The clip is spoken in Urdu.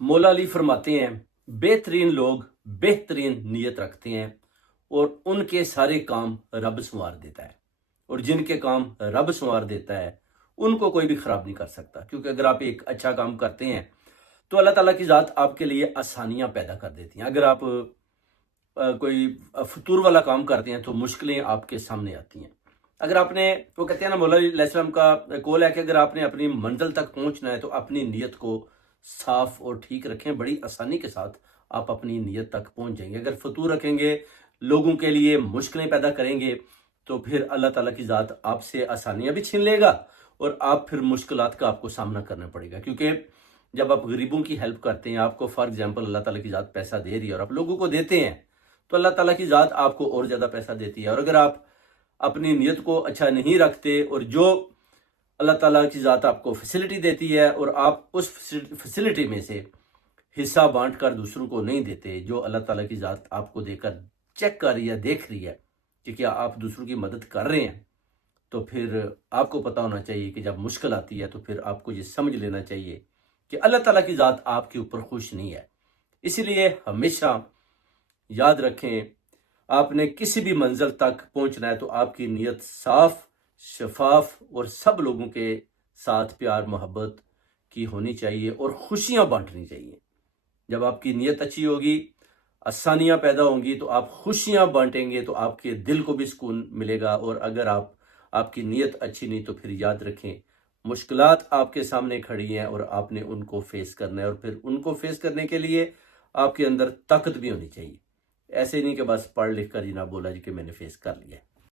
مولا علی فرماتے ہیں بہترین لوگ بہترین نیت رکھتے ہیں اور ان کے سارے کام رب سنوار دیتا ہے، اور جن کے کام رب سنوار دیتا ہے ان کو کوئی بھی خراب نہیں کر سکتا، کیونکہ اگر آپ ایک اچھا کام کرتے ہیں تو اللہ تعالیٰ کی ذات آپ کے لیے آسانیاں پیدا کر دیتی ہیں۔ اگر آپ کوئی فطور والا کام کرتے ہیں تو مشکلیں آپ کے سامنے آتی ہیں۔ اگر آپ نے، وہ کہتے ہیں نا، مولا علیہ السلام کا قول ہے کہ اگر آپ نے اپنی منزل تک پہنچنا ہے تو اپنی نیت کو صاف اور ٹھیک رکھیں، بڑی آسانی کے ساتھ آپ اپنی نیت تک پہنچ جائیں گے۔ اگر فطور رکھیں گے، لوگوں کے لیے مشکلیں پیدا کریں گے، تو پھر اللہ تعالیٰ کی ذات آپ سے آسانیاں بھی چھین لے گا اور آپ پھر مشکلات کا آپ کو سامنا کرنا پڑے گا۔ کیونکہ جب آپ غریبوں کی ہیلپ کرتے ہیں، آپ کو فار ایگزامپل اللہ تعالیٰ کی ذات پیسہ دے رہی ہے اور آپ لوگوں کو دیتے ہیں، تو اللہ تعالیٰ کی ذات آپ کو اور زیادہ پیسہ دیتی ہے۔ اور اگر آپ اپنی نیت کو اچھا نہیں رکھتے اور جو اللہ تعالیٰ کی ذات آپ کو فیسلٹی دیتی ہے اور آپ اس فیسلٹی میں سے حصہ بانٹ کر دوسروں کو نہیں دیتے، جو اللہ تعالیٰ کی ذات آپ کو دے کر چیک کر رہی ہے، دیکھ رہی ہے کہ کیا آپ دوسروں کی مدد کر رہے ہیں، تو پھر آپ کو پتہ ہونا چاہیے کہ جب مشکل آتی ہے تو پھر آپ کو یہ سمجھ لینا چاہیے کہ اللہ تعالیٰ کی ذات آپ کے اوپر خوش نہیں ہے۔ اسی لیے ہمیشہ یاد رکھیں، آپ نے کسی بھی منزل تک پہنچنا ہے تو آپ کی نیت صاف، شفاف اور سب لوگوں کے ساتھ پیار محبت کی ہونی چاہیے اور خوشیاں بانٹنی چاہیے۔ جب آپ کی نیت اچھی ہوگی، آسانیاں پیدا ہوں گی تو آپ خوشیاں بانٹیں گے تو آپ کے دل کو بھی سکون ملے گا۔ اور اگر آپ کی نیت اچھی نہیں تو پھر یاد رکھیں مشکلات آپ کے سامنے کھڑی ہیں اور آپ نے ان کو فیس کرنا ہے، اور پھر ان کو فیس کرنے کے لیے آپ کے اندر طاقت بھی ہونی چاہیے۔ ایسے نہیں کہ بس پڑھ لکھ کر جناب بولا جی کہ میں نے فیس کر لیا ہے۔